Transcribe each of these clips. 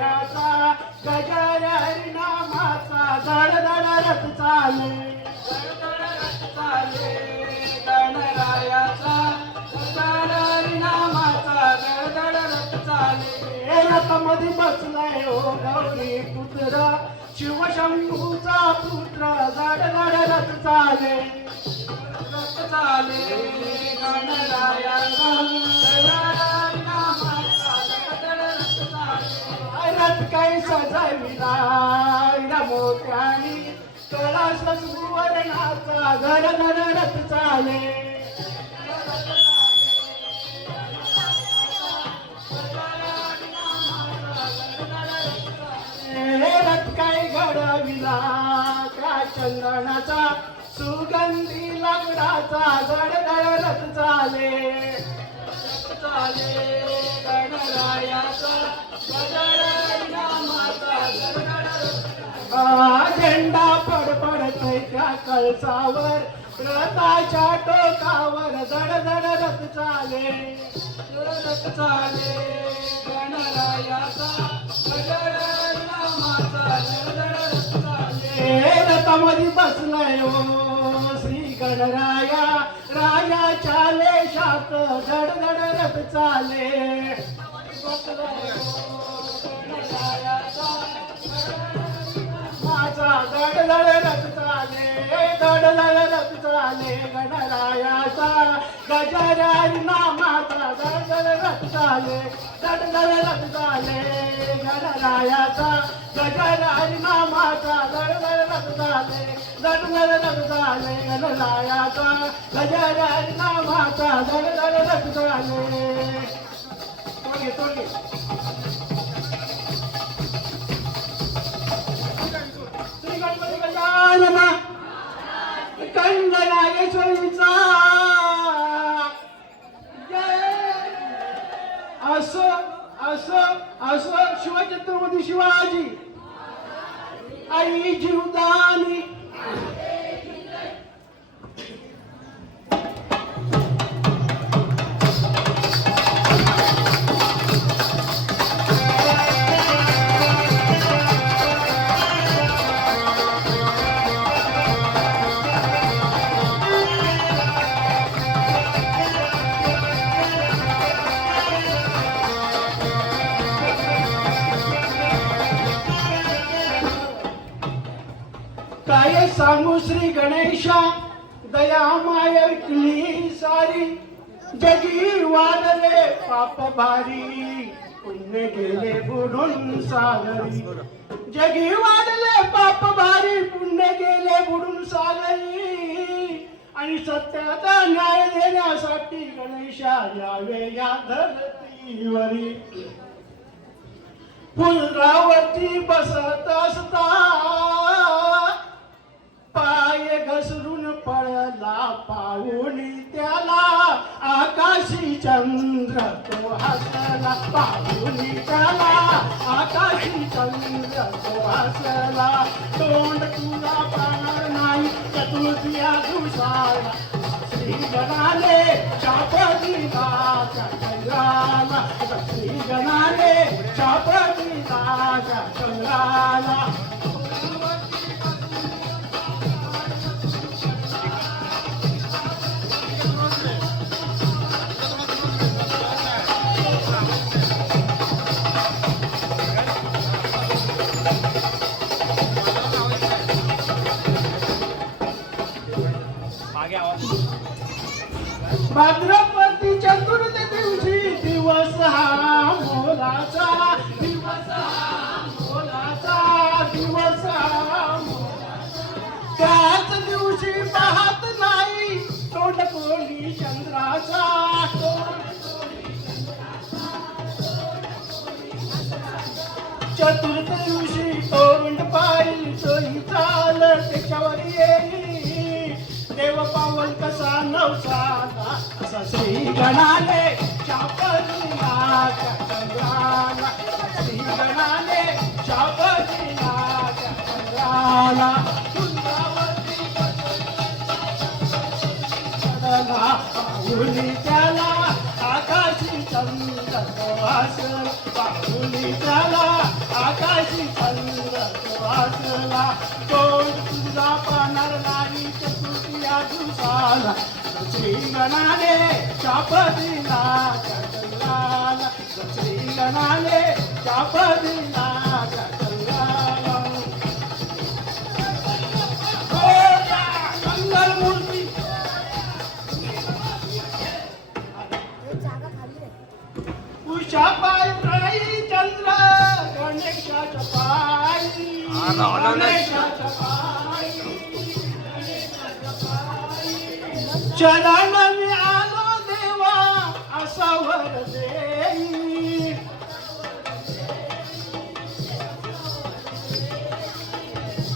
गणरायाचा गजर हरिनामाचा दड दड रथ चाले. चाले. गणरायाचा गजर हरिनामाचा दड दड रथ चाले. रथामध्ये बसलाय हो गौरी पुत्र. शिवशंभूचा पुत्र दड दड रथ चाले. रथ चाले गणरायाचा रथ काही सजविला मोत्यानी कळास सुवर्णाचा घर घर रथ चाले. हे रथ काय घडविला त्या चंदनाचा सुगंधी लाकडाचा गड गड रथ चाले. झेंडा पडपडत त्या कळसावर रथाच्या टोकावर जड जड रथ चाले. रथ चाले गणरायाचा गजर नामाचा जड जड रथ चाले. रथामध्ये बसलाय ओ कण राया रायाच्या लेशात धडधड रथ चाले. बसलाय ओ गणरायाचा माझा गड गड रथ चाले गड गड रथ चाले गणरायाचा गजराज नामाचा गड गड रथ चाले गड गड रथ चाले गणरायाचा गजराज नामाचा गड रथ चाले गड रथ चाले गणरायाचा गजराज नामाचा गड रथ चाले तोडगे तोडगे ज्ञानदा कंड नागेश्वरीचा असो असो असो शिवछत्रपती शिवाजी. आई जीवदानी. काय श्री गणेशा दया मायकली सारी जगी वादले पाप भारी पुण्य गेले बुडून सागरी. जगी वादले पाप भारी पुण्य गेले बुडून सागरी. आणि सत्याचा न्याय देण्यासाठी गणेशा यावे या धरतीवरी. फुलरावरती बसत असता पाय घसरून पळला पाऊली त्याला. आकाशी चंद्र तो हसला पाऊली त्याला. आकाशी चंद्र तो हसला. तोंड तुला पाहणार नाही चतुर्थीया दुसाला श्री गणाले चापती दिला चंद्राला. श्री गणाले चापती दिला चंद्राला. भाद्रपदी चतुर्थ दिवशी दिवस हा मोलाचा दिवस हा मोलाचा दिवस हा त्याच दिवशी पाहत नाही तोंड कोणी चंद्राचा. चतुर्थ दिवशी तोंड पाहिल सोयी चाल त्याच्यावर येईल देव पावन कसा नवसाला असा श्री गणाले शापदिला चंद्राला. श्री गणाले शापदिला चंद्राला. त्याला आकाशी चंद्र वासला पाहुली त्याला आकाशी चंद्र तो लाला. श्री गणाने शाप दिला चंद्राला श्री शाप दिला चंद्राला चंद्र गणेशाच्या पायी. चरण मी आलो देवा असा वर देई.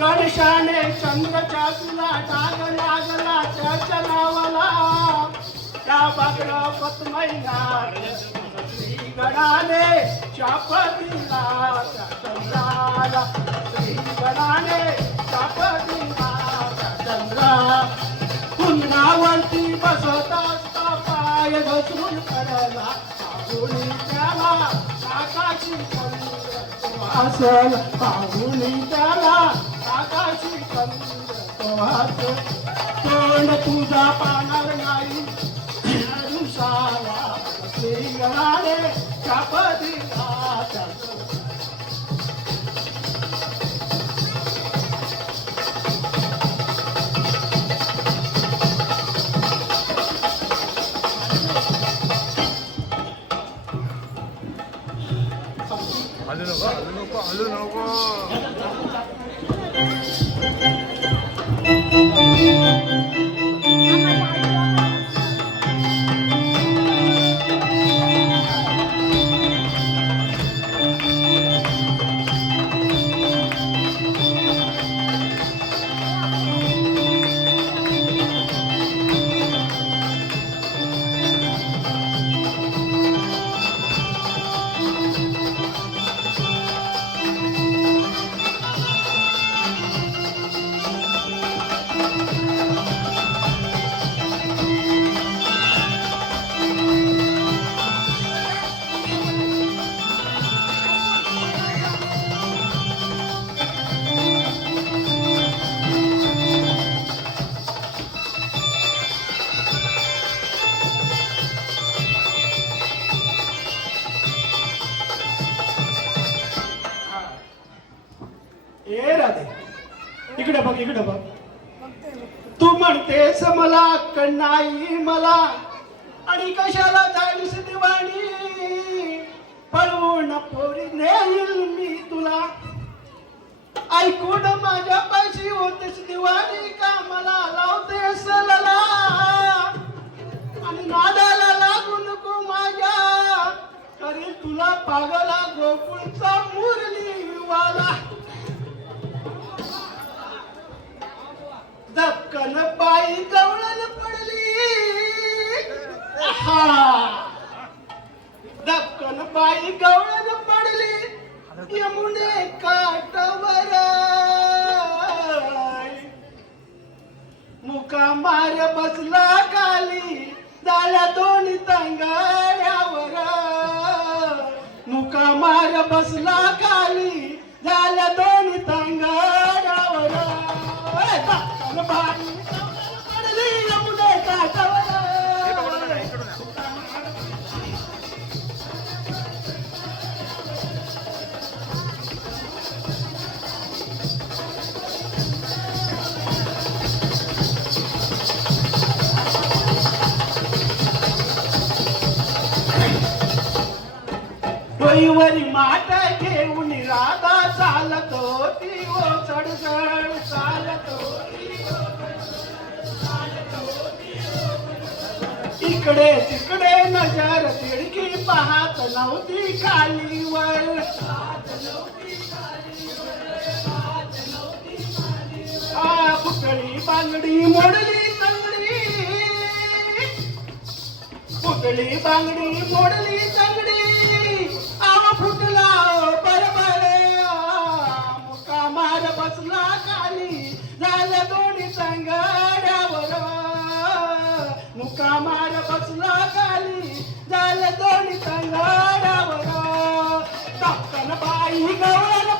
गणेशाने चंद्रच्या तुला डाग लागला त्याच्या नावाला. त्या बागडा पद्मैना श्री चाप दिला चंद्राला श्री चाप दिला चंद्रा पुन्हावरती बसत असता पाय घसरून पडला? पाहुणी त्याला आकाशी चंद्र असल पाहुणी त्याला आकाशी चंद्र तोंड तुझा पाणार नाही. सावा श्रीगणाने शाप दिला नको हलू नको. नाही मला. आणि कशाला जाणीस दिवाणी? पळवून पोरी नेईल मी तुला. ऐकून माझ्या पाशी होतेस दिवाणी का मला लावतेस लला. आणि नादाला लागू नको माझ्या. करेल तुला पागला गोकुळचा मुरली वाला. दक्कन बाई गवळण हा. दक्कन बाई गवळण पडली यमुने काठवर मुका मार बसला खाली झाल्या दोन्ही तंगाऱ्यावर मुका मार बसला खाली झाल्या दोन्ही तंगाऱ्यावर बाई. तरी माट घेऊन राधा चालत होती ओ चढसड चालत होती इकडे तिकडे नजर तिडकी पाहत नव्हती खालीवर पुतळी बांगडी मोडली तंगडी. पुतळी बांगडी मोडली तंगडी. Ahí, cabrón,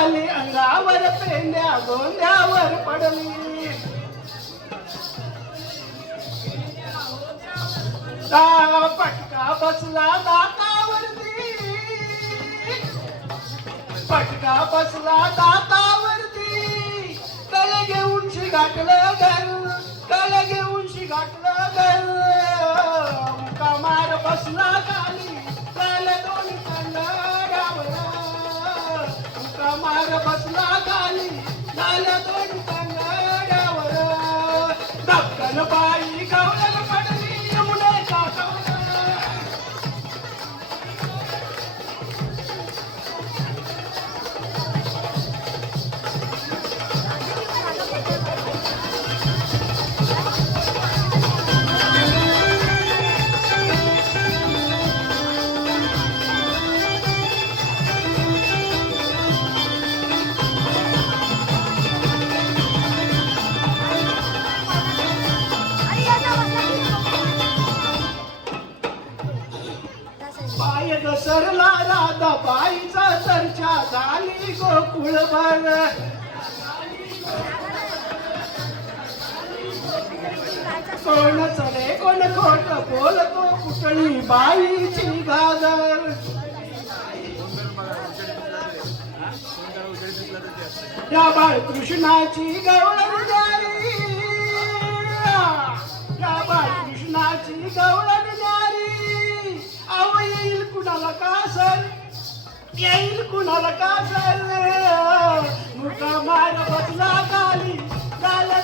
आली अंगावर पेंड्या गोंड्यावर पडली. पटका बसला दातावरती. पटका बसला दातावरती. कळ घेऊन शिगाटलं घर कळ घेऊन शिगाटलं घर. कमार बसला खाली कमार गाली राधा बाईचा चर्चा झाली गोकुळभर कोण चले कोण खोट बोलतो कुठली बाईची गाजर या बाळकृष्णाची कृष्णाची जारी या बाळकृष्णाची गवळण जारी येईल कुणाला का सर? येईल कुणाला का चालले मुका मार बदला गाली. गाला